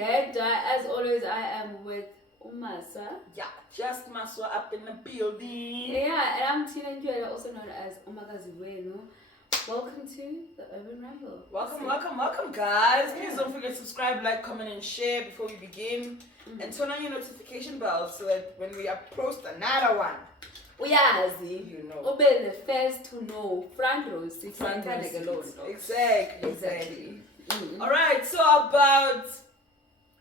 Ndedwa. As always, I am with Maswa. Yeah, just Maswa up in the building. Yeah, and I'm Tina, also known as Omakazi Bueno. Welcome to the Urban Ramble. Welcome, guys. Please don't forget to subscribe, like, comment, and share before we begin. And turn on your notification bell so that when we post another one, you know. Be the first to know. Front row seats. Exactly. Alright, so about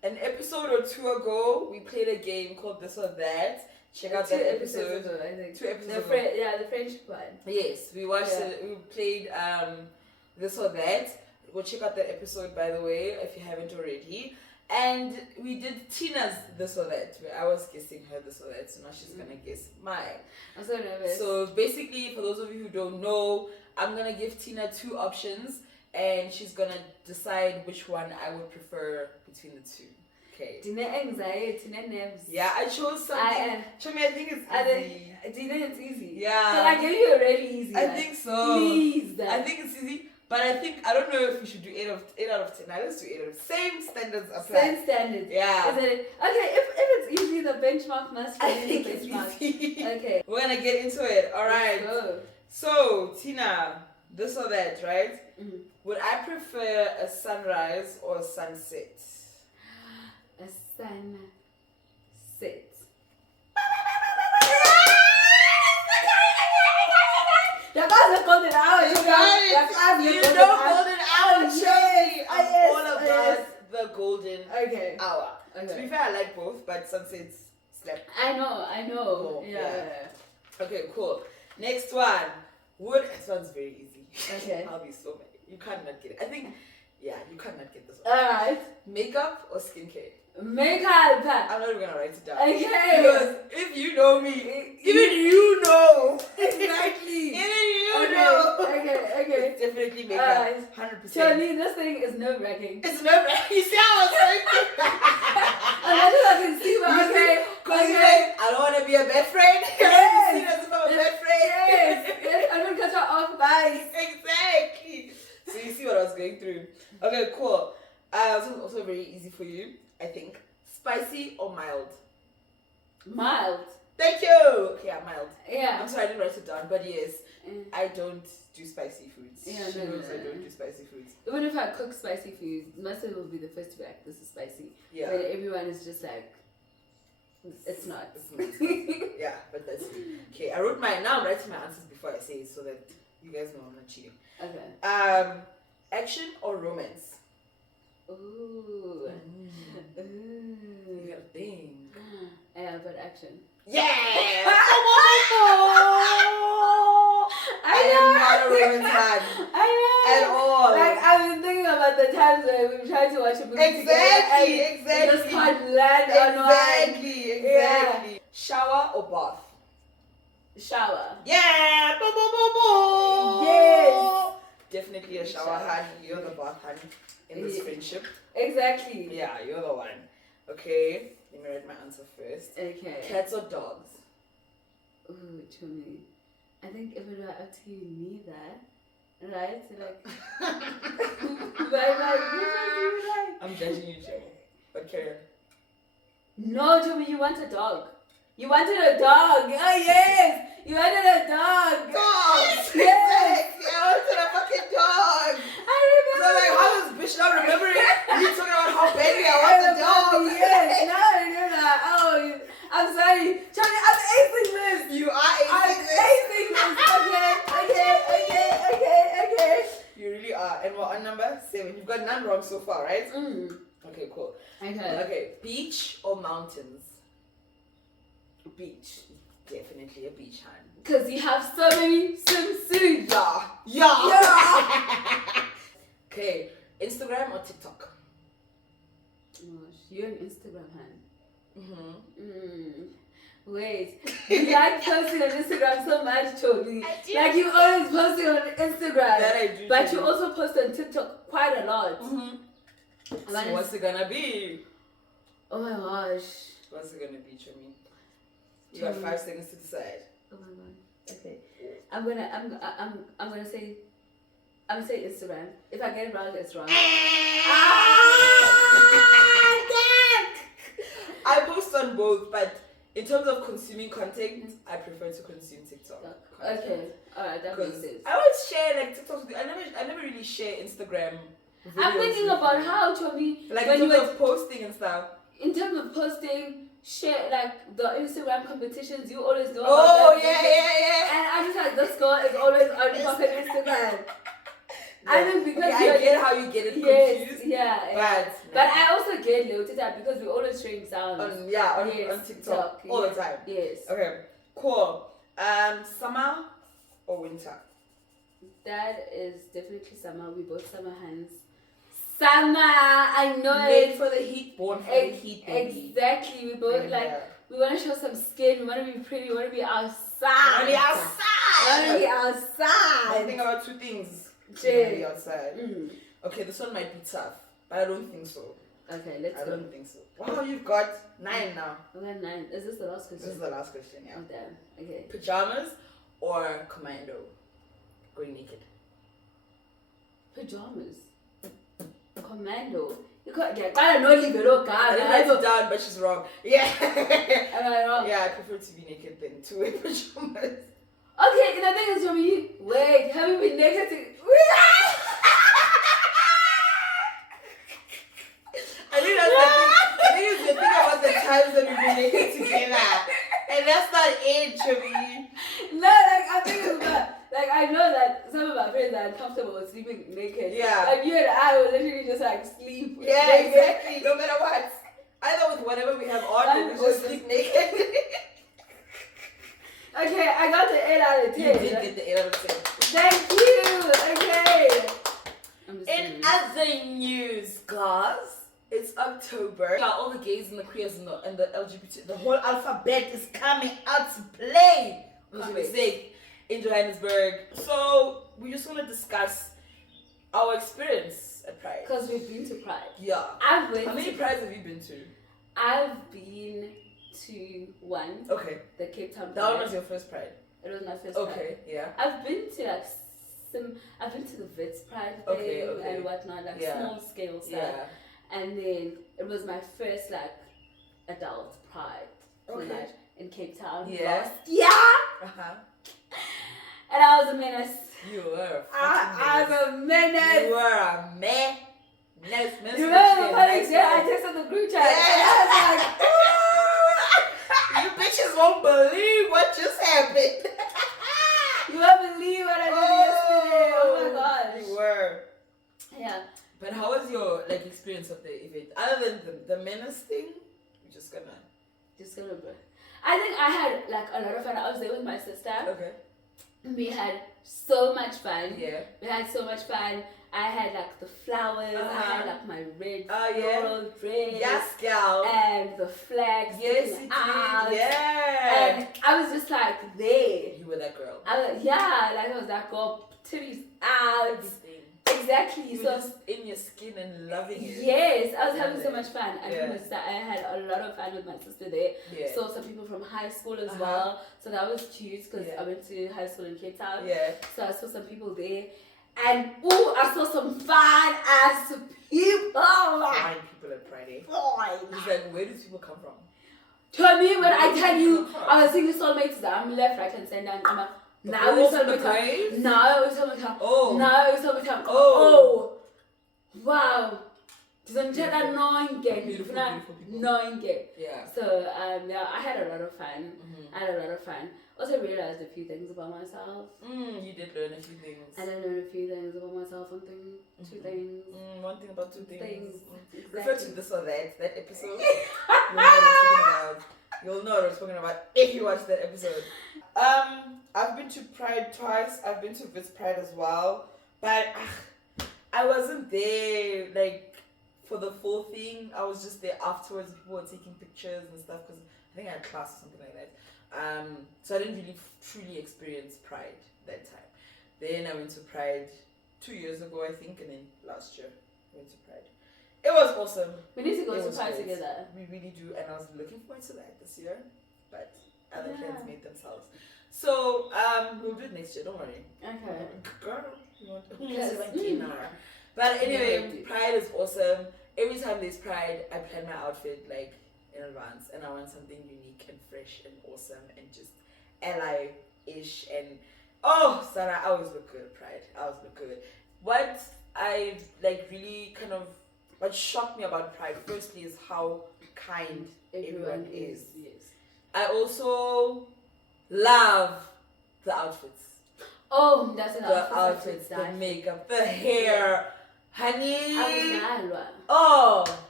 an episode or two ago, we played a game called This or That. Check out that episode. I think. 2 episodes ago. The friendship one. Yes, we watched it. We played This or That. Go check out that episode, by the way, if you haven't already. And we did Tina's This or That, where I was guessing her This or That, so now she's gonna guess mine. I'm so nervous. So basically, for those of you who don't know, I'm gonna give Tina 2 options, and she's gonna decide which one I would prefer between the 2. Okay. Tina anxiety, Tina nerves. Yeah, I chose something. Show me, I think it's easy. Tina, it's easy. Yeah. Can I give you a really easy one? I think so. Please. I think it's easy. But I don't know if we should do 8 out of 10. Now let's do 8 out of 10. Same standards apply. Same standards. Yeah. Is it? Okay, if it's easy, the benchmark must be I think the it's benchmark. easy. Okay. We're gonna get into it. Alright. So, Tina, this or that, right? Mm-hmm. Would I prefer a sunrise or a sunset? A sunset. The guys are golden hour. You know golden hour. I'm all about the golden hour. Okay. To be fair, I like both, but sunsets slap. I know. Oh, Yeah. Okay, cool. Next one. This one's very easy. Okay. I'll be so mad. You cannot get it. I think, you cannot get this one. Alright. Makeup or skincare? Makeup. I'm not even gonna write it down. Okay. Because if you know me, even you know. Exactly. Even you know. Okay. It's definitely makeup. 100%. Charlie, this thing is nerve-wracking. It's nerve-wracking. You see how I was saying? Imagine I can see what Because I don't want to be a bad friend. Yes. See as if I'm a bad friend. Yes. I'm going to cut her off, guys. Exactly. So you see what I was going through. Okay, cool. This is also very easy for you, I think. Spicy or mild? Mild. Thank you. Okay, I'm mild. Yeah. I'm sorry I didn't write it down, but yes, I don't do spicy foods. Yeah, She knows I don't do spicy foods. Even if I cook spicy food, myself will be the first to be like, this is spicy. Yeah. But everyone is just like, it's not. Yeah, but that's me. Okay, I wrote now I'm writing my answers before I say it so that you guys know I'm not cheating. Okay. Action or romance? Ooh. You gotta think. Yeah, but action. Yeah! I am not a romance fan. I know. At all. Like, I've been thinking about the times where we've tried to watch a movie Exactly. together and just can't land on one. Exactly. Yeah. Shower or bath? Shower. Yeah! Yes. Definitely a shower honey. You're the bath honey in this friendship. Exactly. Yeah, you're the one. Okay, let me write my answer first. Okay. Cats or dogs? Ooh, Chumi. I think if it were up to you, neither. Right? So like, which one do you like? I'm judging you, Joe. But carry on. No, Chumi, you want a dog. You wanted a dog. Oh, yes. You wanted a dog. Dogs! Yes. I wanted a fucking dog! I remember. So like, how does bitch not remembering you talking about how badly I want a dog? Yes. No, oh, I'm sorry. Charlie, I'm acing this. You are I'm acing this. Okay. You really are. And we're on number 7. You've got none wrong so far, right? Okay, cool. Okay, beach or mountains? Beach. Definitely a beach, hun. Because you have so many swimsuits. Yeah. Okay, Instagram or TikTok? Gosh, you're an Instagram hand. Wait, you like posting on Instagram so much, Toby. Like you always posting on Instagram. That I do. But you also post on TikTok quite a lot. So what's it gonna be? Oh my gosh. What's it gonna be, Chomi? You got 5 seconds to decide. Oh my god. Okay. I'm gonna say Instagram. If I get it wrong, it's wrong. both, but in terms of consuming content, I prefer to consume TikTok. Okay, alright, that makes sense. I always share like TikToks with you. I never really share Instagram videos. I'm thinking about how to be like when in you terms of posting and stuff. in terms of posting, share like the Instagram competitions. You always know. Oh about that. yeah. And I'm just like, this girl is always on fucking Instagram. Yeah. I think because I get how you get it confused. Yeah. But I also get noted that because we always stream sounds. On TikTok all the time. Yes. Okay, cool. Summer or winter? That is definitely summer. We both summer hands. Summer, I know Made it. for the heat, born for the heat, baby. Exactly. We both we want to show some skin. We want to be pretty. We want to be outside. I think about two things. Be outside. Okay, this one might be tough, but I don't think so. Okay, let's go. I don't think so. Wow, you've got 9 now. We got 9. Is this the last question? This is the last question, yeah. Oh, damn. Okay. Pajamas or commando? Going naked. Pajamas. Commando. You can't get. I don't know, leave it all, I didn't write it down, but she's wrong. Yeah. Am I wrong? Yeah, I prefer to be naked than to wear pajamas. Okay, the thing is for me, wait, have you been naked to... I think that's the thing. I think it's the thing about the times that we've been naked together. And that's not it, Chubby. No, like, I think it's about... Like, I know that some of my friends are uncomfortable with sleeping naked. Yeah. Like, you and I will literally just, like, sleep. Yeah, naked. exactly. No matter what. Either with whatever we have on, we just sleep naked. Okay, I got the 8 out of 10. You did get the 8 out of 10. Thank you. Okay. In other news, guys, it's October. Yeah, all the gays and the queers and the LGBT, the whole alphabet is coming out to play. In Johannesburg. So we just want to discuss our experience at Pride. Because we've been to Pride. Yeah. How many Prides have you been to? I've been to one. Okay. The Cape Town Pride. That one was your first Pride? It was my first Pride. Okay, yeah. I've been to like I've been to the Wits Pride thing and whatnot, like small scale stuff. Yeah. And then it was my first like adult Pride night in Cape Town. Yeah. Yeah. And I was a menace. You were. I was a menace. You were a menace. You remember the funny shit? I texted the group chat. And I was like, you bitches won't believe what just happened. You won't believe what I did yesterday. Oh my gosh. You were. Yeah. But how was your like experience of the event? Other than the menace thing, you're just gonna. I think I had like a lot of fun. I was there with my sister. Okay. We had so much fun. Yeah. We had so much fun. I had like the flowers. I had like my red floral dress. Yes, girl. And the flags. Yes, you did. Yeah. And I was just like there. You were that girl. I was that girl. Titties out. Everything. Exactly. You were just in your skin and loving it. Yes, I was having so much fun. I had a lot of fun with my sister there. Yeah. Saw some people from high school as well. So that was cute because I went to high school in Cape Town. Yeah. So I saw some people there. And I saw some fine ass people. Fine people at Friday. Fine. It's like, where do these people come from? To me, when I tell you, I was thinking soulmates that I'm left, right, and center, and I'm now it's summertime. Now it's summertime. Oh. Now it's summertime. Oh. Wow. Beautiful. Yeah. So I had a lot of fun. Also realized a few things about myself. You did learn a few things. I did learn a few things about myself. Two things. One thing about two things. Exactly. Refer to this or that episode. You'll know what we're talking about if you watch that episode. I've been to Pride twice. I've been to Wits Pride as well. But I wasn't there like for the full thing. I was just there afterwards. People were taking pictures and stuff because I think I had class or something like that. So I didn't really truly experience Pride that time. Then I went to Pride 2 years ago, I think, and then last year I went to Pride. It was awesome. We need to go to Pride together. We really do, and I was looking forward to that this year, but other plans made themselves. So we'll do it next year. Don't worry. Okay. Girl, you want But anyway, Pride is awesome. Every time there's Pride, I plan my outfit like in advance, and I want something unique and fresh and awesome and just ally-ish and Sarah, I always look good, Pride. I always look good. What I really what shocked me about Pride firstly is how kind everyone is. Yes. I also love the outfits. Oh, that's an outfits, the makeup, the hair. Honey,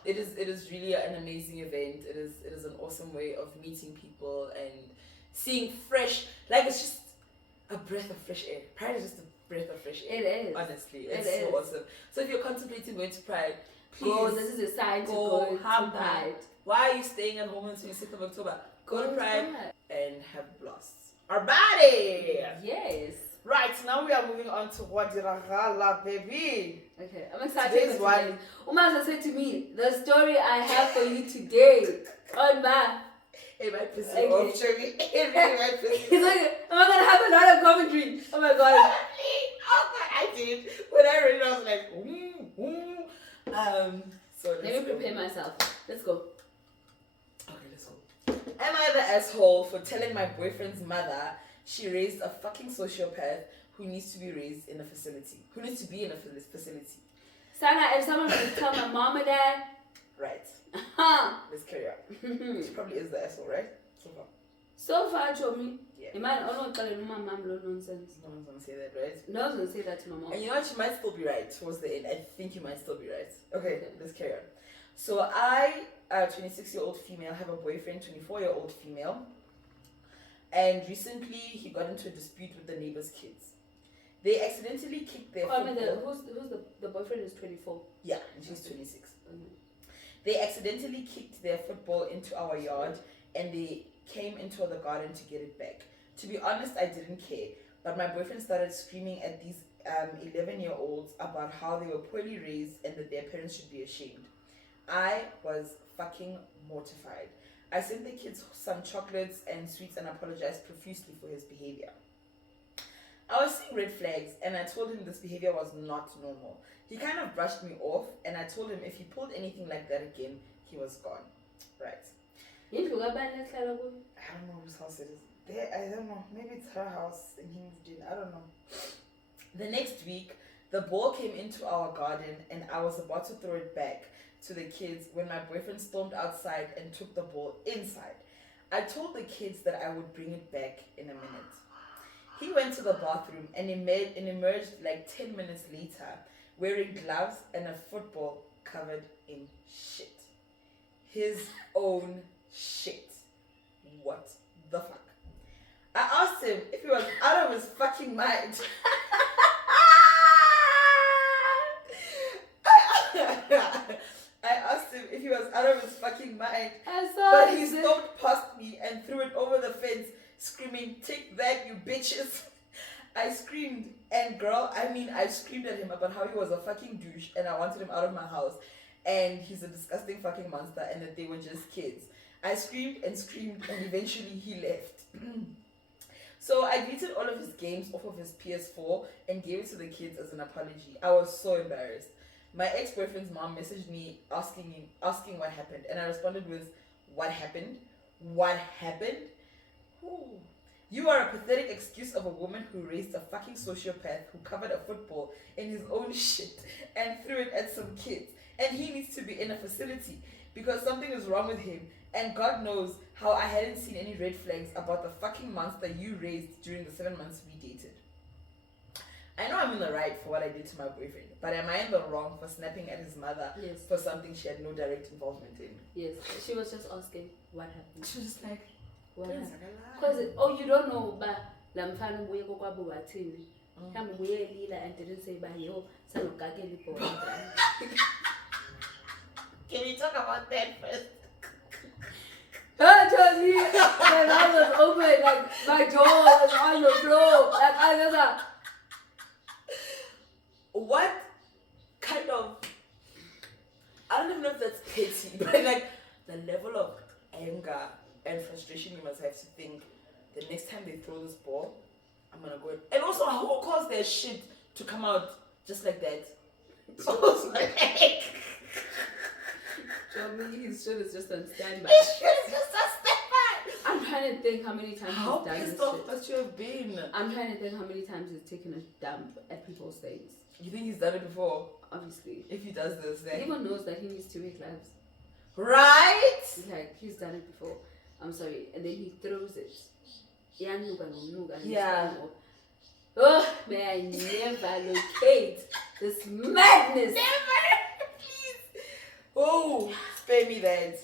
it is really an amazing event. It is an awesome way of meeting people and seeing fresh, it's just a breath of fresh air. Pride is just a breath of fresh air. It is. Honestly, it's so awesome. So if you're contemplating going to Pride, please go. This is a sign to go to Pride. Why are you staying at home on 26th of October? Go to Pride and have blasts. Our body. Yes. Right, now we are moving on to what Diragala, baby. Okay, I'm excited. Today's one. Umaza said to me, the story I have for you today on my. It might piss you off, Cherry. It really might piss you off. He's like, am I going to have a lot of commentary? Oh my god. Oh god, I did. When I read it, I was like, So let me prepare myself. Let's go. Okay, let's go. Am I the asshole for telling my boyfriend's mother she raised a fucking sociopath who needs to be raised in a facility? Who needs to be in a facility? Sana, if someone would tell my mom or dad. Right. Let's carry on. She probably is the asshole, right? So far, Chomi. Yeah. Imagine, I don't tell my mom no nonsense. No one's gonna say that, right? No one's gonna say that to my mom. And you know what? She might still be right towards the end. I think you might still be right. Okay, let's carry on. So I, a 26-year-old female, have a boyfriend, 24-year-old female. And recently, he got into a dispute with the neighbor's kids. They accidentally kicked their football. Who's the boyfriend is 24? Yeah, and she's 26. They accidentally kicked their football into our yard, and they came into the garden to get it back. To be honest, I didn't care, but my boyfriend started screaming at these 11-year-olds about how they were poorly raised and that their parents should be ashamed. I was fucking mortified. I sent the kids some chocolates and sweets and apologized profusely for his behavior. I was seeing red flags and I told him this behavior was not normal. He kind of brushed me off and I told him if he pulled anything like that again, he was gone. Right. I don't know whose house it is. I don't know. Maybe it's her house and he moved in. I don't know. The next week, the ball came into our garden and I was about to throw it back to the kids when my boyfriend stormed outside and took the ball inside. I told the kids that I would bring it back in a minute. He went to the bathroom and emerged like 10 minutes later wearing gloves and a football covered in shit. His own shit. What the fuck? I asked him if he was out of his fucking mind. I asked him if he was out of his fucking mind, but he stomped past me and threw it over the fence, screaming, "Take that, you bitches!" I screamed, I screamed at him about how he was a fucking douche and I wanted him out of my house and he's a disgusting fucking monster and that they were just kids. I screamed and eventually he left. So I deleted all of his games off of his PS4 and gave it to the kids as an apology. I was so embarrassed. My ex-boyfriend's mom messaged me asking what happened, and I responded with, "What happened? What happened? Ooh. You are a pathetic excuse of a woman who raised a fucking sociopath who covered a football in his own shit and threw it at some kids, and he needs to be in a facility because something is wrong with him, and God knows how I hadn't seen any red flags about the fucking monster you raised during the 7 months we dated. I know I'm in the right for what I did to my boyfriend, but am I in the wrong for snapping at his mother for something she had no direct involvement in?" Yes, she was just asking what happened. She was just like, what happened? Because, you don't know, but Lamfan Buye Kokwabu Watini. Come Buye Lila and didn't say by you, son of Gageli. Can we talk about that first? I told me when I was open, like my door was on the floor, like I was like, what kind of, I don't even know if that's petty, but like the level of anger and frustration you must have to think the next time they throw this ball, I'm gonna go. And also, who caused their shit to come out just like that? So I was like, Show me his shit is just on standby. His shit is just on standby. I'm trying to think how many times he's done this pissed off shit. must you have been? I'm trying to think how many times he's taken a dump at people's things. You think he's done it before? Obviously. If he does this, then... He even knows that he needs to wear gloves. Right? Like, he's done it before. I'm sorry. And then he throws it. Yeah. Oh, may I never locate this madness. Never! Please! Oh, spare me that.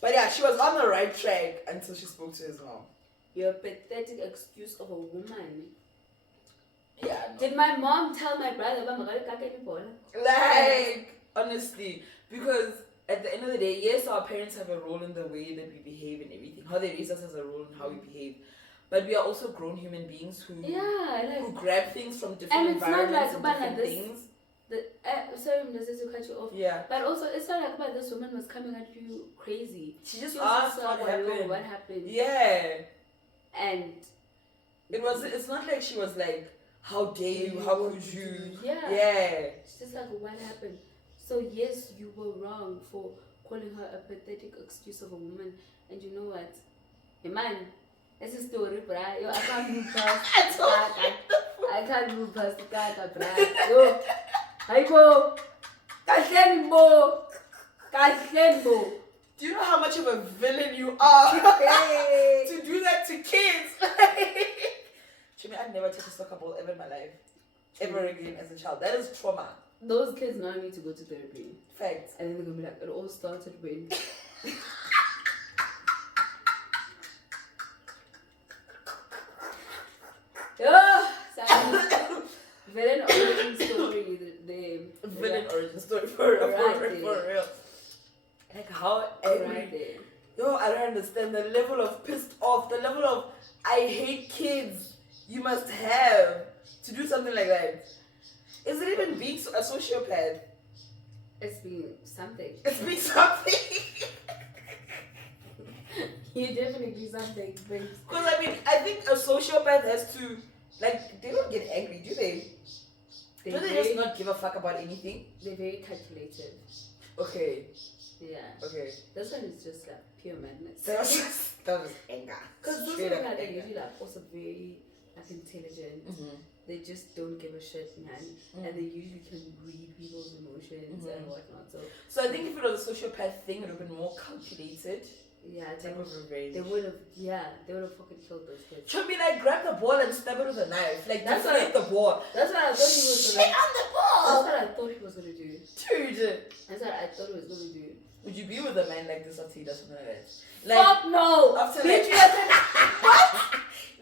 But yeah, she was on the right track until she spoke to his mom. You're a pathetic excuse of a woman. Yeah. No. Did my mom tell my brother about Like, honestly, because at the end of the day, yes, our parents have a role in the way that we behave and everything. How they raise us has a role in how we behave. But we are also grown human beings who who grab things from different environments and different things. Sorry, I'm just to cut you off. Yeah. But also, it's not like this woman was coming at you crazy. She just asked what happened. Yeah. And it's not like she was like, how dare you, how could you? Yeah. Yeah. It's just like, what happened? So yes, you were wrong for calling her a pathetic excuse of a woman. And you know what? Hey man, it's a story, bruh. Yo, I can't move past I can't move past the kaka, bruh. Yo, I go. Kahlenbo. Do you know how much of a villain you are to do that to kids? Jimmy, I'd never touched a soccer ball ever in my life. Ever again as a child. That is trauma. Those kids now need to go to therapy. Facts. And then they're going to be like, it all started when... Villain origin story. Villain origin story for real. Like how angry. Yo, I don't understand the level of pissed off, the level of I hate kids you must have to do something like that. Is it even being a sociopath? It's being something. It's being something. You definitely something. Because I mean, I think a sociopath has to, like, they don't get angry, do they? Do they just not give a fuck about anything? They're very calculated. Okay. Yeah. Okay. This one is just like pure madness. That was anger. Because those people are usually like also very like intelligent. Mm-hmm. They just don't give a shit, man. Mm-hmm. And they usually can read people's emotions and whatnot. So I think if it was a sociopath thing, it would have been more calculated. Yeah, type of revenge. They would have fucking killed those kids. I mean, like grab the ball and stab it with a knife. Like that's what the ball. That's what I thought he was gonna do. On the ball. That's what I thought he was gonna do. Dude. That's what I thought he was gonna do. Would you be with a man like this after he does something like that? Like, fuck no! After like, what?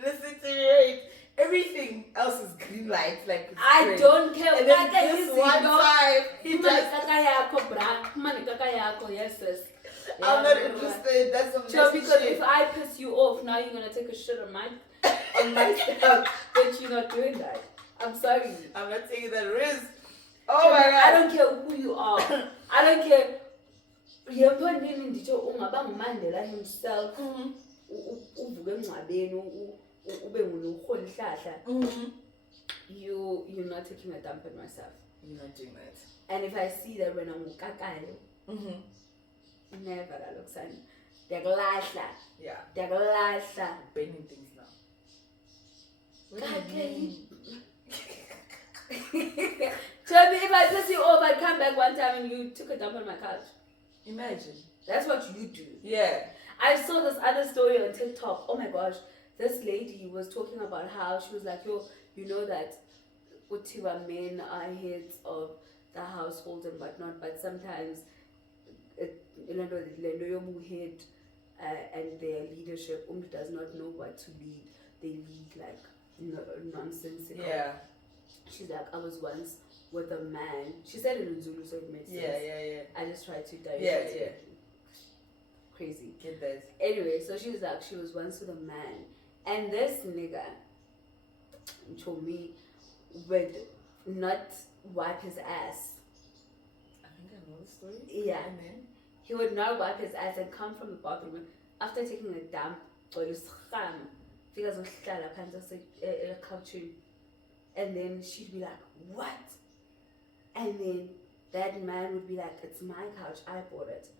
Listen to me. Everything else is green light. Like I great. don't care. And then this one time, he does. Yes, sis. I'm not interested. That's some sure, because shit. if I piss you off, now you're gonna take a shit on my stuff. But you're not doing that. I'm sorry. I'm not taking that risk. Oh my god. I don't care who you are. I don't care. Mandela himself. You're not taking a dump on myself. You're not doing that. And if I see that when I'm kakayo, never looks and Diragala. Yeah. Diragala. Bending things now. Tell me if I piss you off, I come back one time and you took a dump on my couch. Imagine. That's what you do. Yeah. I saw this other story on TikTok. Oh my gosh. This lady was talking about how she was like, yo, you know that Utiwa men are heads of the household and whatnot, but sometimes head and their leadership does not know what to lead. They lead like nonsensical. Yeah. She's like, I was once with a man. She said it in Zulu, so it makes sense. Yeah. I just tried to direct it. Crazy. Get that. Anyway, so she was like, she was once with a man, and this nigga told me would not wipe his ass. I think I know the story. Yeah. And then he would not wipe his ass and come from the bathroom after taking a dump or because of a couch, and then she'd be like, what? And then that man would be like, it's my couch, I bought it.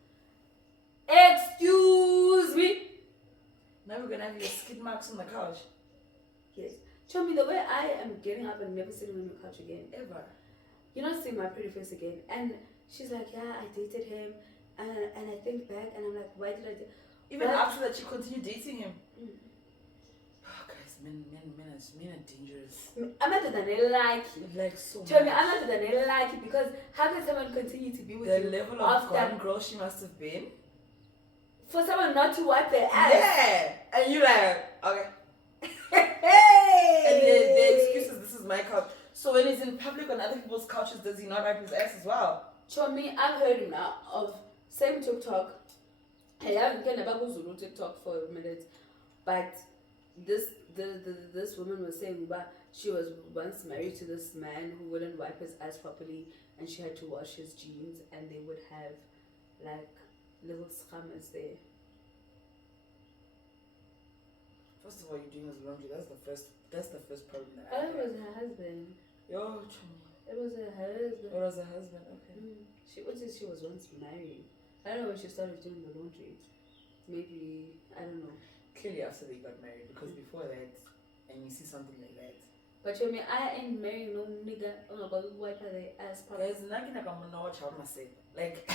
gonna have your skid marks on the couch. Yes. Tell me, the way I am getting up and never sitting on the couch again, ever. You're not seeing my pretty face again. And she's like, yeah, I dated him. And I think back and I'm like, why did I do? Even after that, she continued dating him. Oh, guys, men are dangerous. I'm not that they like you. Like so Tell much. me, I'm not that they like you because how can someone continue to be with you? The level of gone girl she must have been. For someone not to wipe their ass. Yeah. And you like, okay. Hey! And the excuses, this is my couch. So when he's in public on other people's couches, does he not wipe his ass as well? Show me, I've heard now of same TikTok. I haven't been about Zulu TikTok for a minute, but this woman was saying that she was once married to this man who wouldn't wipe his ass properly, and she had to wash his jeans, and they would have like little scammers there. First of all, you're doing his laundry. That's the first problem that I had. It was her husband. Yo, it was her husband. It was her husband. Okay. She was once married. I don't know when she started doing the laundry. Maybe I don't know. Clearly after they got married, because before that, and you see something like that. But you mean I ain't marrying no nigga. Oh my God, wipe her ass properly. There's nothing like I'm gonna watch out myself. Like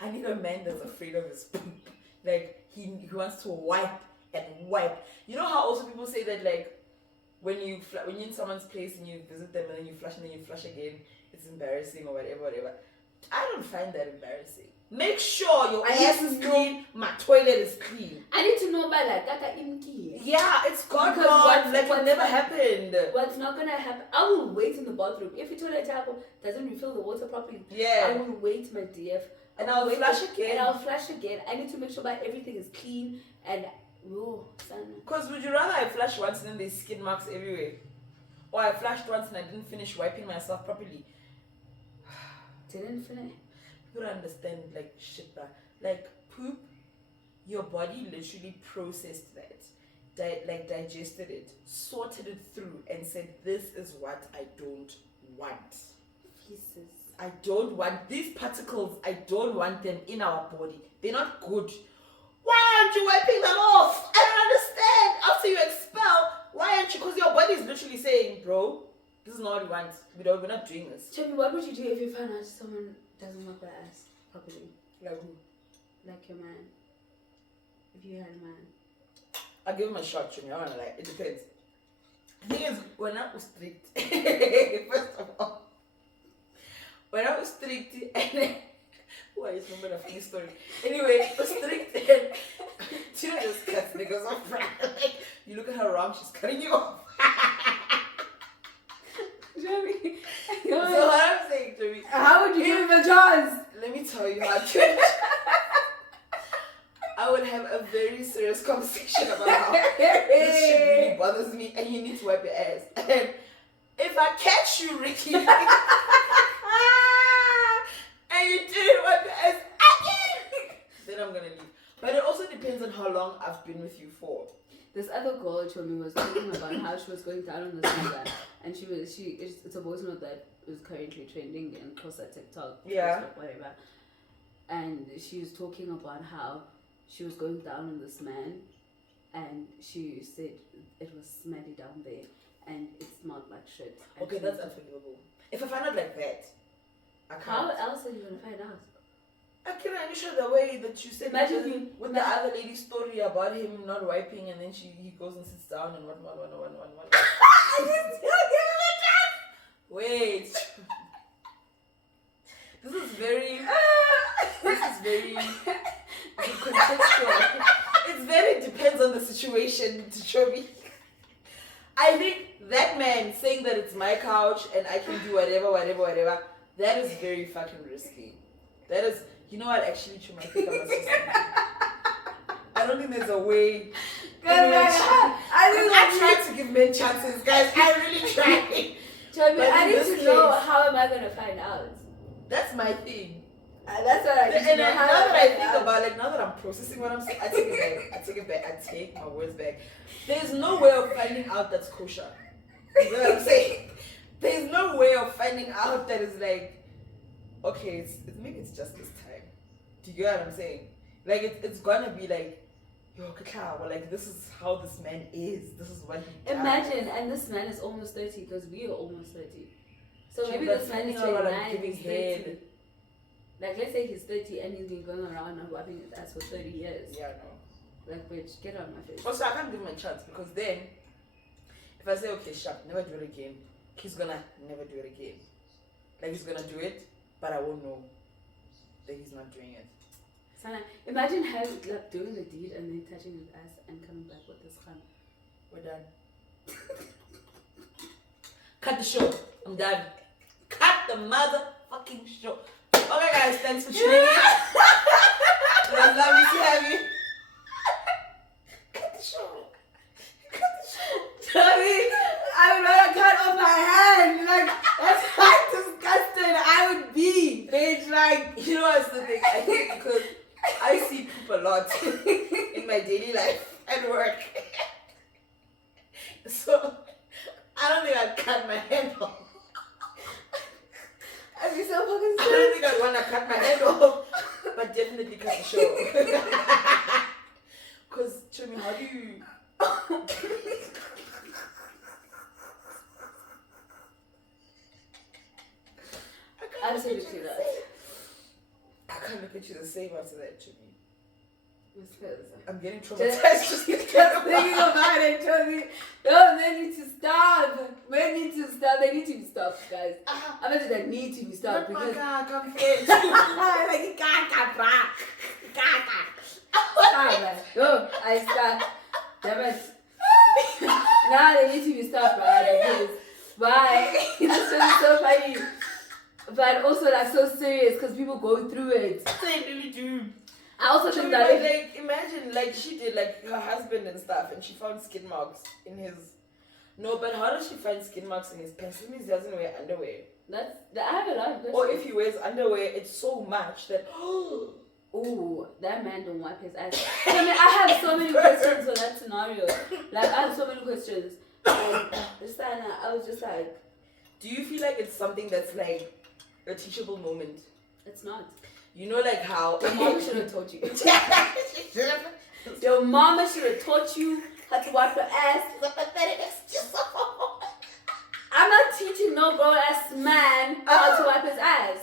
I need a man that's afraid of his poop. Like he wants to wipe and wipe. You know how also people say that like when you're in someone's place and you visit them and then you flush and then you flush again, it's embarrassing or whatever. I don't find that embarrassing. Make sure your ass is clean, my toilet is clean. I need to know by like Kaka Imki. Yeah, it's gone. Like it never happened. What's not gonna happen? I will wait in the bathroom. If your toilet tap doesn't refill the water properly, I will wait, my DF. And I'll flush again. And I'll flush again. I need to make sure that everything is clean and because would you rather I flush once and then there's skid marks everywhere? Or I flushed once and I didn't finish wiping myself properly? Didn't finish? People don't understand like shit, but like poop, your body literally processed that, digested it, sorted it through and said, this is what I don't want. Feces. I don't want these particles, I don't want them in our body. They're not good. Why aren't you wiping them off? I don't understand. After you expel, why aren't you? Because your body is literally saying, bro, this is not what we want. We're not doing this. Tell me, what would you do if you found out someone doesn't wipe their ass properly? Like who? Like your man. If you had a man. I'll give him a shot, Chumi. I wanna lie. It depends. The thing is, when I was strict, first of all, when I was strict, and I just remember a funny story. Anyway, I was strict, and Tina just cuts niggas off. Like, you look at her wrong, she's cutting you off. Joey. So what I'm saying, Joey, how would you give him a chance? Let me tell you how to. I would have a very serious conversation about how this shit really bothers me and you need to wipe your ass. And if I catch you, Ricky, and you didn't wipe your ass again, then I'm gonna leave. But it also depends on how long I've been with you for. This other girl told me was talking about how she was going down on this nigga, and it's a voice note that is currently trending and across that TikTok, Facebook, whatever. And she was talking about how she was going down on this man, and she said it was smelly down there, and it smelled like shit. Okay, that's unforgivable. If I find out like that, I can't. How else are you gonna find out? I can show the way that you said. Imagine with the other lady's story about him not wiping, and then he goes and sits down and what. Wait. This is very contextual. It's very depends on the situation to show me. I think that man saying that it's my couch and I can do whatever, that is very fucking risky. That is, you know what, actually, Chuma, I think I must just I don't think there's a way. I try to give men chances, guys. I really try. I need to know, how am I going to find out? That's my thing. That's what I need to know. Now that I think about it, now that I'm processing what I'm saying, I take it back. I take my words back. There's no way of finding out that's kosher. You know what I'm saying? There's no way of finding out that is like, okay, maybe it's just this time. Do you get what I'm saying? Like, it's gonna be like, like this is how this man is. This is what he does. Imagine, and this man is almost 30 because we are almost 30. So maybe this man is 29, he's 30. Like, let's say he's 30 and he's been going around and wiping his ass for 30 years. Yeah, no. Like, bitch, get on my face. Also, I can't give him a chance because then, if I say, okay, sharp, never do it again, he's gonna never do it again. Like, he's gonna do it, but I won't know that he's not doing it. Sana, imagine having, like, doing the deed and then touching his ass and coming back with this khan. We're done. Cut the show. I'm done. Cut the motherfucking show. Okay, guys, thanks for tuning in. It was lovely to have you. Cut the show. Cut the show. Tommy, I would rather cut off my hand. Like, that's how disgusting I would be, bitch. Like, you know what's the thing? I think because I see poop a lot in my daily life and work. So, I don't think I'd cut my hand off. I'd be so fucking I don't think I'd want to cut my hand off, but definitely cut the show. Because, Chumi, how do you... Absolutely not. I can't look at you the same after that, Chumi. It's because I'm getting traumatized just thinking about it, Tommy. No, they need to stop. They need to stop. They need to be stopped, guys. I mean, they need to be stopped because. Like, you can't come back. You can't come. No, I stop. Damn it. Now they need to be stopped, right? Because why? It's just so funny. But also, like, so serious because people go through it. They really do. I also think that like, imagine, like, she did, like, her husband and stuff, and she found skid marks in his... No, but how does she find skid marks in his pants? It means he doesn't wear underwear. I have a lot of questions. Or if he wears underwear, it's so much that... Ooh, that man don't wipe his ass. I mean, I have so many questions for that scenario. Like, I have so many questions. And I was just like... Do you feel like it's something that's, like, a teachable moment? It's not. You know, like how... Your mom should have taught you. Your mama should have taught you how to wipe your ass. I'm not teaching no grown-ass man how to wipe his ass.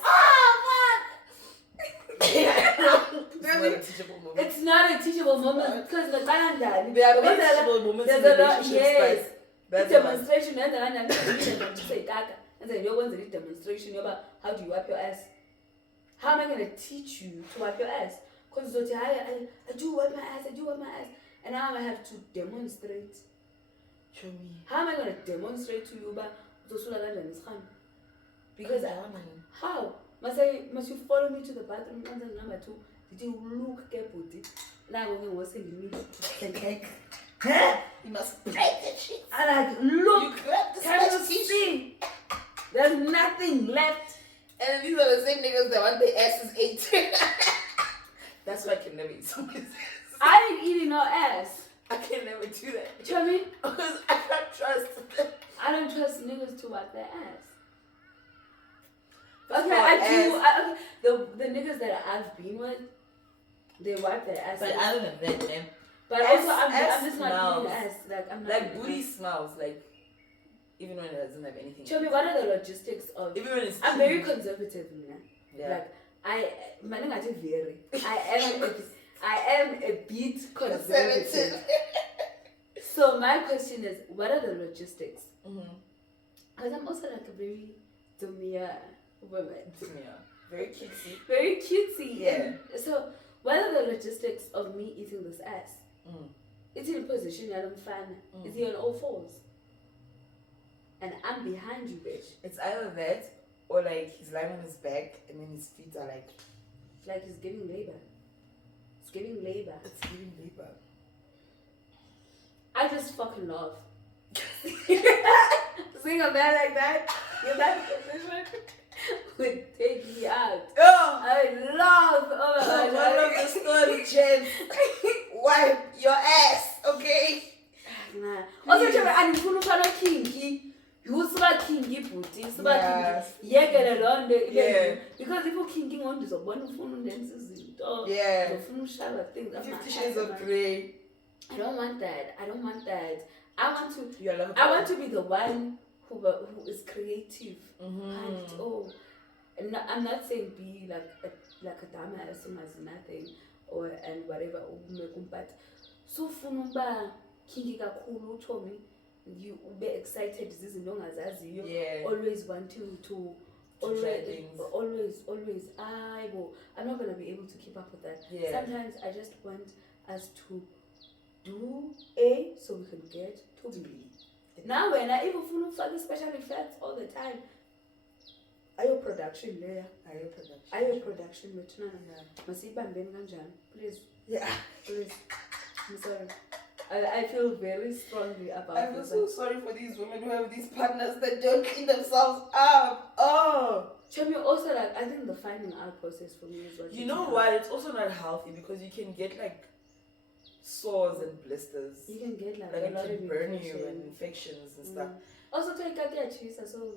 It's not a teachable moment because the Canada. There are teachable moments in relationships. Yes. That's demonstration. And then you're going to do demonstration about how do you wipe your ass. How am I going to teach you to wipe your ass? Because I do wipe my ass, and now I have to demonstrate. Show me. How am I going to demonstrate to you about because how? Must you follow me to the bathroom? Number 2, did you look carefully? Now we're going to say you must break the shit. I like, look, you grab the can you see? There's nothing left. And these are the same niggas that want their asses ate. That's why I can never eat somebody's ass. I ain't eating no ass. I can never do that. You know what I mean? Because I can't trust them. I don't trust niggas to wipe their ass. Okay, the niggas that I've been with, they wipe their ass. But other than that, man. But ass, also, I'm just smells. not eating ass. Like, I'm not. Like, booty smells. Like, even when it doesn't have anything. Tell me, what are the logistics of... Even when it's... I'm very conservative, man. Yeah. Like, I am a bit conservative. So my question is, what are the logistics? Because I'm also like a very demure woman. Very cutesy. Very cutesy. Yeah. And so what are the logistics of me eating this ass? It's in a position that I'm fan. Is he on all fours? And I'm behind you, bitch. It's either that or like he's lying on his back and then his feet are like he's giving labor. It's giving labor. It's giving labor. I just fucking love. Seeing a man like that in that position would take me out. Oh, I love. Oh my god. I love the story, Jen. Wipe your ass, okay? Nah. Also, I'm full of kinky. You suba kinky booty, suba kinky. Yekele londe. Yeah. Because if you kinky on this, one phone dances it. Yeah. The phone shower things. 50 Shades of Grey. I don't want that. I I want to be the one who is creative. And I'm not saying be like a dumbass who has nothing and whatever, but so funumba kingi kakhulu uTommy, you be excited always wanting to always I'm not gonna be able to keep up with that. Sometimes I just want us to do A so we can get to B. Now when I even for the special effects all the time, ayo production there, ayo production please, please, I'm sorry. I feel very strongly about it. I'm so sorry for these women who have these partners that don't clean themselves up. Oh. Chemi, also, like, I think the finding out process for me is what you know what? It's also not healthy because you can get like sores and blisters. You can get like it can burn you and infections and stuff. Also, take a cheese as well.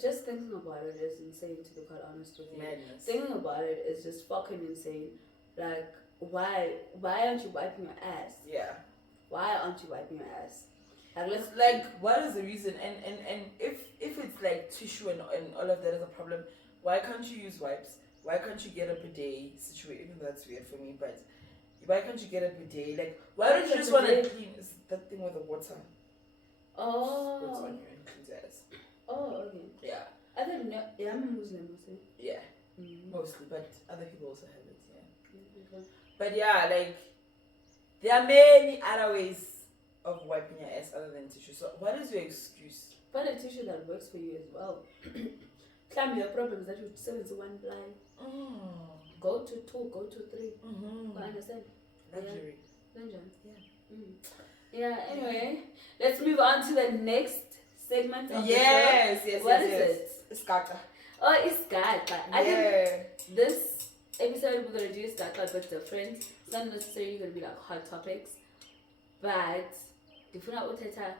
Just thinking about it is insane, to be quite honest with you. Madness. Thinking about it is just fucking insane. Like, why aren't you wiping your ass? Yeah. Why aren't you wiping your ass? Like what is the reason? And if it's like tissue and all of that is a problem, why can't you use wipes? Why can't you get a bidet situation? Even that's weird for me, but why can't you get a bidet? Like, why don't you just want to clean that thing with the water? Oh. Squirts on you and cleans your ass. Oh, okay. Yeah. I don't know. Yeah, I'm a Muslim, Muslim. Yeah. Mostly, but other people also have it. Yeah. Okay. But yeah, like there are many other ways of wiping your ass other than tissue. So, what is your excuse? Find a tissue that works for you as well. Climb your problems that you 71 blind. Go to 2, go to 3. I understand. Luxury. Yeah. Anyway, let's move on to the next segment of the show. Yes. What is it? Sgaxa. Oh, it's Sgaxa. I think this episode we're gonna do Sgaxa a bit different. It's not necessarily gonna be like hot topics, but ndifuna uthetha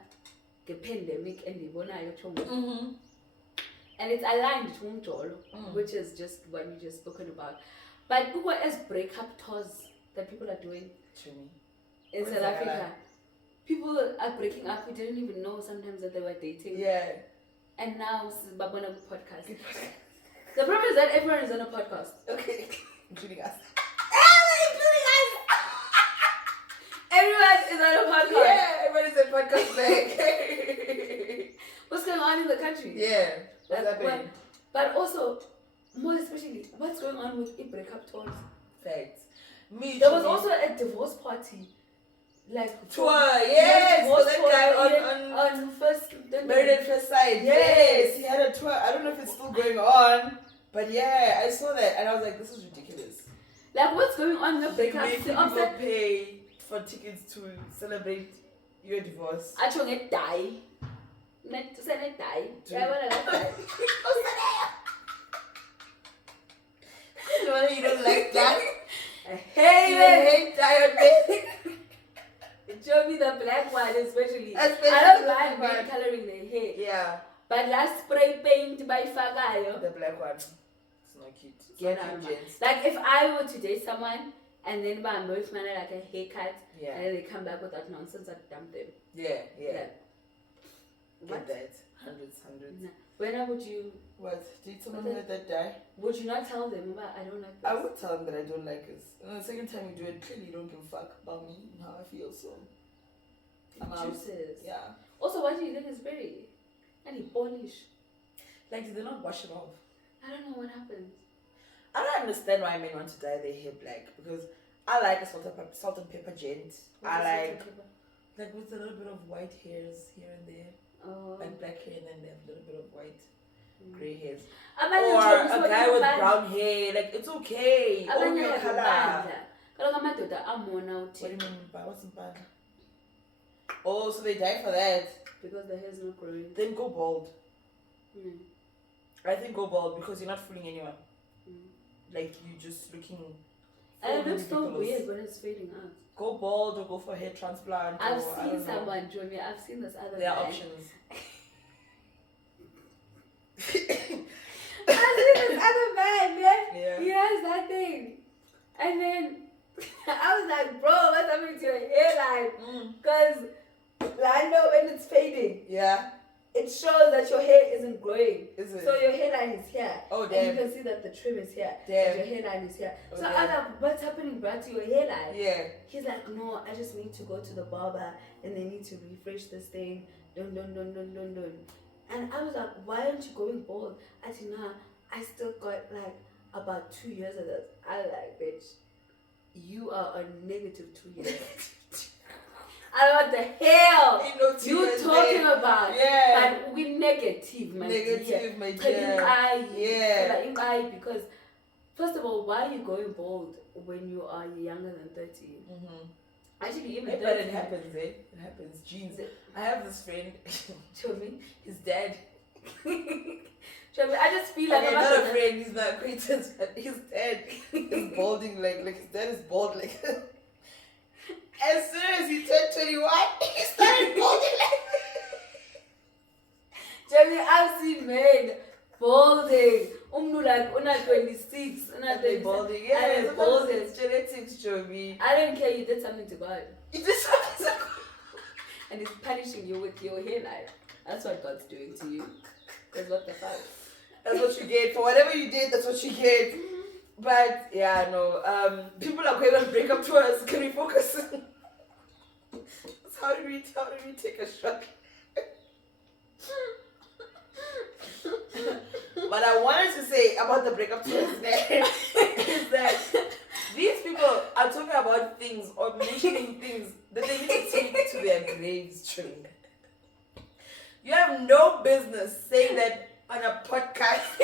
nge-pandemic endiyibonayo Chongo. And it's aligned to umjolo, which is just what we just spoken about. But what as breakup tours that people are doing in South Africa, people are breaking up. We didn't even know sometimes that they were dating. Yeah. And now Babona podcast. The problem is that everyone is on a podcast. Okay, including us. Everyone is on a podcast. Yeah, everyone is on a podcast. Like, what's going on in the country? Yeah, what's happening? But also, more especially, what's going on with breakup tours? Facts. There was also a divorce party. Like tour, yes, for that guy on first Married at First Sight. Yes, he had a tour. I don't know if it's still going on, but yeah, I saw that and I was like, this is ridiculous. Like, what's going on with breakup? People pay for tickets to celebrate your divorce. I don't get die. Not to say not die. I wanna die. You don't like that? I hate tired men. Show me the black one, especially. I don't mind men coloring their hair. Yeah. But last spray paint by Fagayo. The black one. It's not cute. Like if I were to date someone and then my both man like a haircut, and then they come back with that nonsense, I'd dump them. Yeah. Like, what? Get that. Hundreds. Nah. When would you... What? Did someone let that die? Would you not tell them about I don't like this? I would tell them that I don't like this. And the second time you do it, clearly you don't give a fuck about me and how I feel, so... Juices. Yeah. Also, why do you think it's very... And he polish? Like, did they not wash it off? I don't know what happens. I don't understand why men want to dye their hair black, because I like a salt and pepper gent. I like with a little bit of white hairs here and there. Oh. Like black hair and then they have a little bit of white, grey hairs. Or a guy with brown hair, like it's okay. Own your color. What do you mean? What's in bad? Oh, so they dye for that? Because the hair is not growing. Then go bald. I think go bald because you're not fooling anyone. Like you're just looking. And it looks so weird when it's fading out. Go bald or go for hair transplant. I've seen someone, Johnny. I've seen this other. There are options. I've seen this other man, man. Yeah. He has that thing, and then I was like, bro, what's happening to your hairline? Because I know when it's fading. Yeah. It shows that your hair isn't growing. Is it? So your hairline is here. Oh, damn. And you can see that the trim is here. Damn. And your hairline is here. Oh, so I was like, what's happening, bro, to your hairline? Yeah. He's like, no, I just need to go to the barber and they need to refresh this thing. Dun. And I was like, why aren't you going bald? I said, nah, I still got like about 2 years of this. I was like, bitch, you are on negative 2 years. I don't know what the hell you talking about. Yeah. But we negative, my dear. Negative, my dear. Yeah. Because, first of all, why are you going bald when you are younger than 30? Mm-hmm. Actually, even 30. But it happens, eh? It happens. Jeans. I have this friend. Show me. His dad. Show me. I just feel like I'm not a friend. He's my acquaintance. His dad is balding like his dad is bald like. As soon as he turned 21, he started balding like. Jamie, I've seen men balding. Like, una 26, una 27. Balding. Yeah, it's balding. It's genetics, Joby. I don't care. You did something to God. You did something to God. And he's punishing you with your hairline. That's what God's doing to you. Because what the fuck? That's what you get. For whatever you did, that's what you get. But, yeah, no. People are going on breakup tours. Can we focus? How did we take a shot? What I wanted to say about the breakup tours is that these people are talking about things or mentioning things that they need to take to their graves, truly. You have no business saying that on a podcast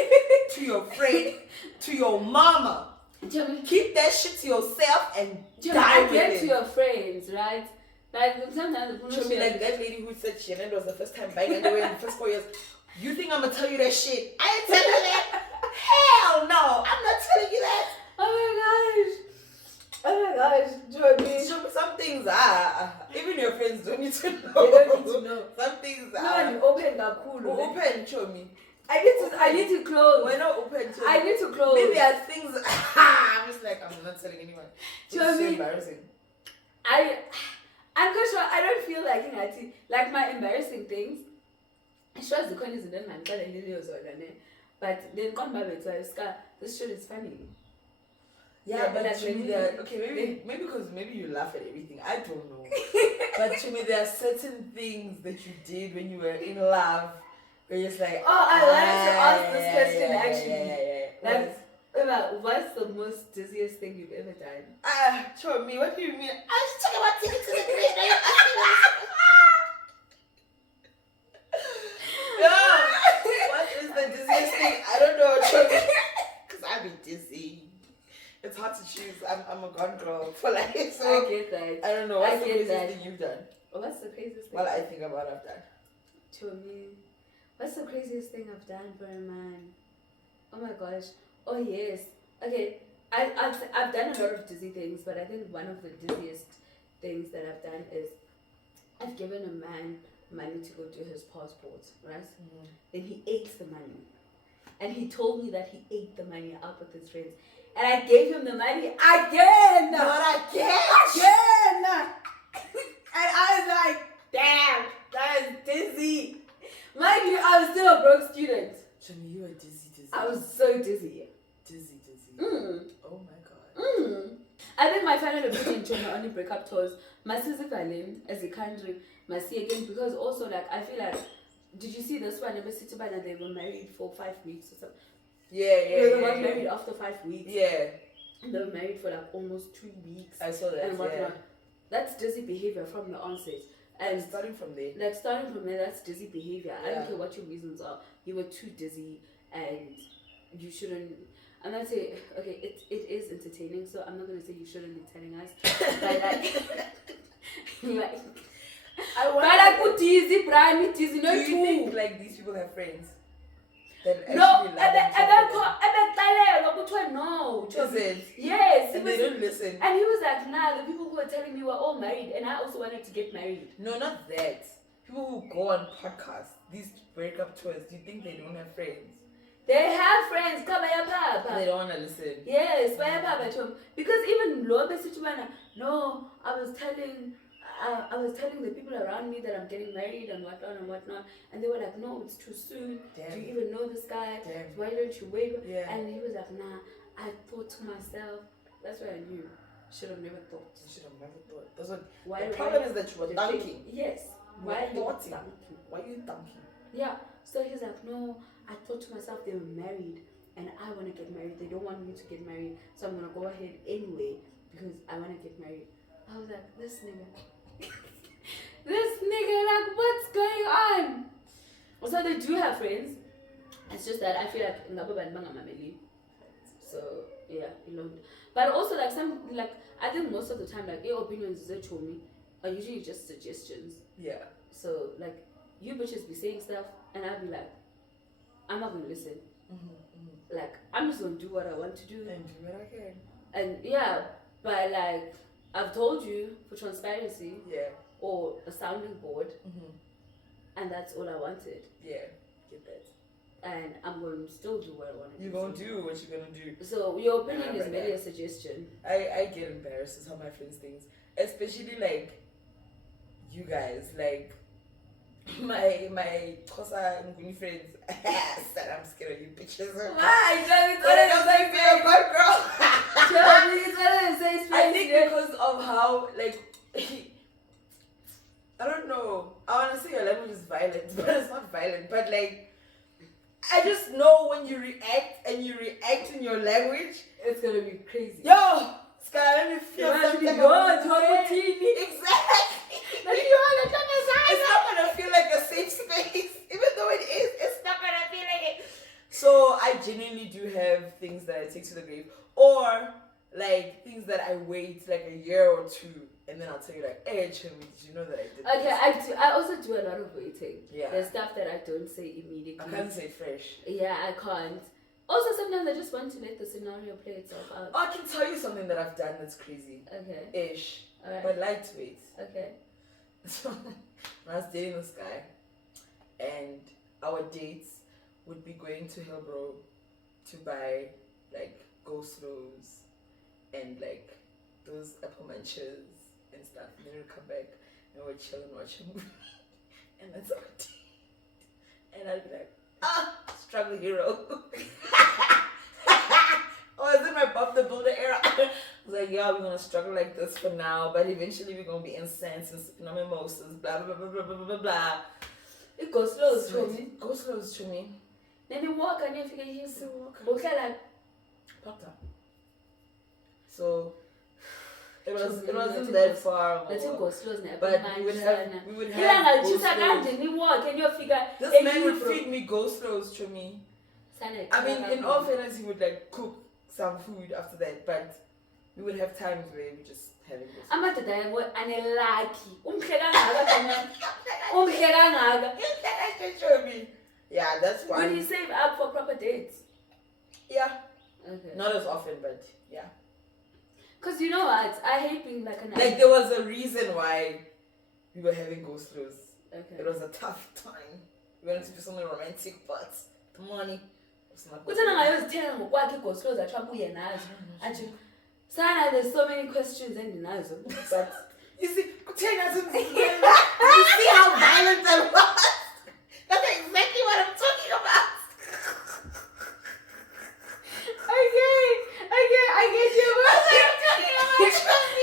to your friend, to your mama. Jamie, keep that shit to yourself and Jamie, die I with get it. to your friends, right? Like sometimes Show me like that lady who said Shannon was the first time buying underwear in the first 4 years. You think I'm gonna tell you that shit? I ain't telling you that. Hell no, I'm not telling you that. Oh my gosh, Joby. Some things are even your friends don't need to know. They don't need to know. Some things are. No, you open the cool. Open, show me. I need to close. We're not open. To I need to close. Maybe there are things. I'm just like I'm not telling anyone. It's so embarrassing. I'm not sure. I don't feel like my embarrassing things. It shows the coin is in the but then come back to this shit is funny. Yeah, but to me, maybe because maybe you laugh at everything. I don't know. But to me, there are certain things that you did when you were in love, where you're just like, oh, I wanted to ask this question actually. Yeah. What's the most dizziest thing you've ever done? Show me. What do you mean? I was talking about tickets to the grave. What is the dizziest thing? I don't know. Because I'd be dizzy. It's hard to choose. I'm a gone girl for life. So I get that. I don't know. What's the craziest thing you've done? What's the craziest thing? Well, I think about I've done. To me, what's the craziest thing I've done for a man? Oh my gosh. Oh yes. Okay. I've done a lot of dizzy things, but I think one of the dizziest things that I've done is I've given a man money to go do his passport, right? Mm-hmm. Then he ate the money. And he told me that he ate the money out with his friends. And I gave him the money again! Not again! Again! And I was like, damn, that is dizzy. Mind you, I was still a broke student. Jimmy, you were dizzy. I was so dizzy. Dizzy. Oh my god. I think my final opinion during the only breakup tours, Masizivalen as a country, must see again, because also I feel like, did you see this one? They were married for 5 weeks or something. They got married after 5 weeks. Yeah. And they were married for almost 2 weeks. I saw that. And whatnot. That's dizzy behavior from the onset. And starting from there, that's dizzy behavior. I don't care what your reasons are. You were too dizzy and you shouldn't. I'm not saying, okay, it is entertaining, so I'm not going to say you shouldn't be telling us. But put dizzy, Brian, dizzy, no. Do you think these people have friends? No, no. Is it? Yes. And they don't listen. And he was like, nah, the people who were telling me were all married, and I also wanted to get married. No, not that. People who go on podcasts, these breakup tours, do you think they don't have friends? They have friends. Come here, Papa. They don't want to listen. Yes, because even Lobe Situana, no, I was telling the people around me that I'm getting married and whatnot, and they were like, no, it's too soon. Damn. Do you even know this guy? Damn. Why don't you wait? Yeah. And he was like, nah. I thought to myself, that's what I knew. Should have never thought. You should have never thought. That's what. Why? The problem is that you were dunking. Yes. Why are you dunking? Why are you dunking? Yeah. So he's like, no. I thought to myself they were married, and I want to get married. They don't want me to get married, so I'm gonna go ahead anyway because I want to get married. I was like, this nigga, like, what's going on? So they do have friends. It's just that I feel like so yeah, but also like I think most of the time like your opinions are usually just suggestions. Yeah. So like you bitches be saying stuff, and I'll be like, I'm not gonna listen. Like I'm just gonna do what I want to do and do what I can. And yeah, but like I've told you for transparency. Yeah. Or a sounding board. And that's all I wanted. Yeah, get that. And I'm going to still do what I want to do. You're going to do what you're going to do. So your opinion is merely a suggestion. I get embarrassed with how my friends think. Especially like you guys. Like my Kosa Nguni friends. Said I'm scared of you bitches. Why? But I don't like being a bad girl. I think because of how like I don't know. I want to say your language is violent, but it's not violent. But like, I just know when you react and you react in your language, it's gonna be crazy. Yo, it's gonna let me feel something. Exactly. It's not gonna feel like a safe space, even though it is. It's not gonna feel like it. So I genuinely do have things that I take to the grave, or like things that I wait like a year or two. And then I'll tell you like, hey, Chumi, did you know that I did this? Okay, I also do a lot of waiting. Yeah. There's stuff that I don't say immediately. I can't say fresh. Yeah, I can't. Also, sometimes I just want to let the scenario play itself out. Oh, I can tell you something that I've done that's crazy. Okay. Ish. Alright. But lightweight. Okay. So, when I was dating this guy, and our dates would be going to Hillbrow to buy like go-slows and like those apple munchers and stuff, and then we'll come back and we'll chill and watch a movie and that's our date. And I'll be like, struggle hero. Oh, is it my Bob the Builder era? I was like, yeah, we're gonna struggle like this for now, but eventually we're gonna be incense and sipping on mimosas, blah blah blah blah blah blah blah. It goes slow to me. Go slow to me. Then you walk and you figure you Still walk. okay like Popped up. So it wasn't that far. Let's go slow, but we would have go slows. This man would feed me go slows to me. I mean, in all fairness, he would like cook some food after that, but we would have times where we just having go slows. Yeah, that's why. Would you save up for proper dates? Yeah. Okay. Not as often, but yeah. Cause you know what? I hate being like an. Like there was a reason why we were having go slows. Okay. It was a tough time. We wanted to do something romantic, but the money was not. Sana, there's so many questions and but you see, you see how violent I was? That's exactly what I'm talking about. I get you.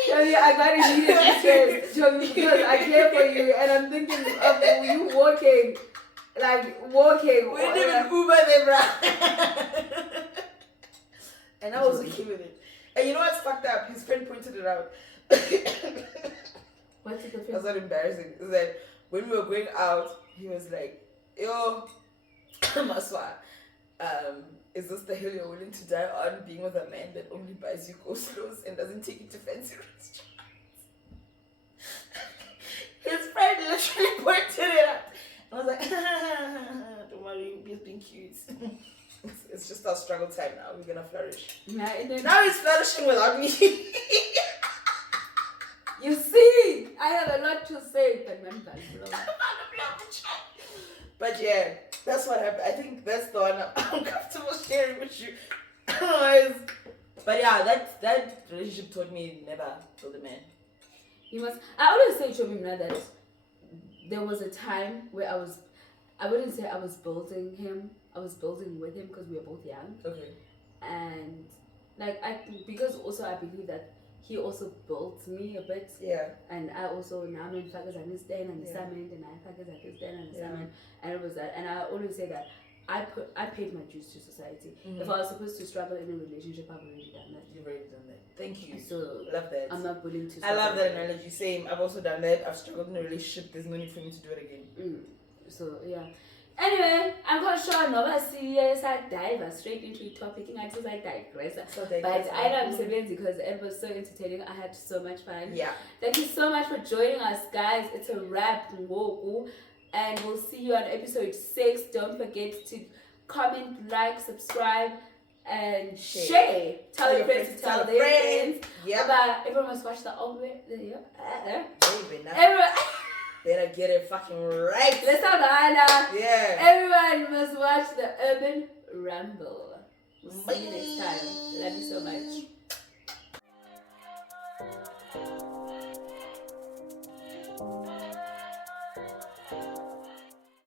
Johnny, I got immediate stress, Johnny, because I care for you and I'm thinking of you walking. We didn't even Uber them, right? And I was okay with it. And you know what's fucked up? His friend pointed it out. What's it? That's not embarrassing. Is that when we were going out, he was like, yo, Maswa, is this the hill you're willing to die on, being with a man that only buys you go-slows and doesn't take you to fancy restaurants? His friend literally pointed it out. I was like, don't worry, he's being cute. It's just our struggle time now. We're gonna flourish. Now he's flourishing without me. You see, I have a lot to say, but But yeah, that's that's what happened. I think that's the one I'm comfortable sharing with you. But yeah, that relationship taught me never build a man. You must. I always say to him now that there was a time where I wouldn't say I was building him. I was building with him because we were both young. Okay. And because also I believe that he also built me a bit. Yeah. And I also now in fact understand and and I understand and it was that. And I always say that I paid my dues to society. Mm-hmm. If I was supposed to struggle in a relationship, I've already done that. You've already done that. Thank you. So love that. I'm not willing to. I love that analogy. Same. I've also done that. I've struggled in a relationship. There's no need for me to do it again. So yeah. Anyway, I'm not sure Nova serious. I dive straight into the topic and I just digress. But I know I'm serious because it was so entertaining. I had so much fun. Yeah. Thank you so much for joining us, guys. It's a wrap. And we'll see you on episode 6. Don't forget to comment, like, subscribe, and share. Tell your friends to tell their friends. Yeah. Everyone must watch the old way. Everyone. Better get it fucking right. Let's have the yeah. Everyone must watch the Urban Ramble. We'll see you next time. Love you so much.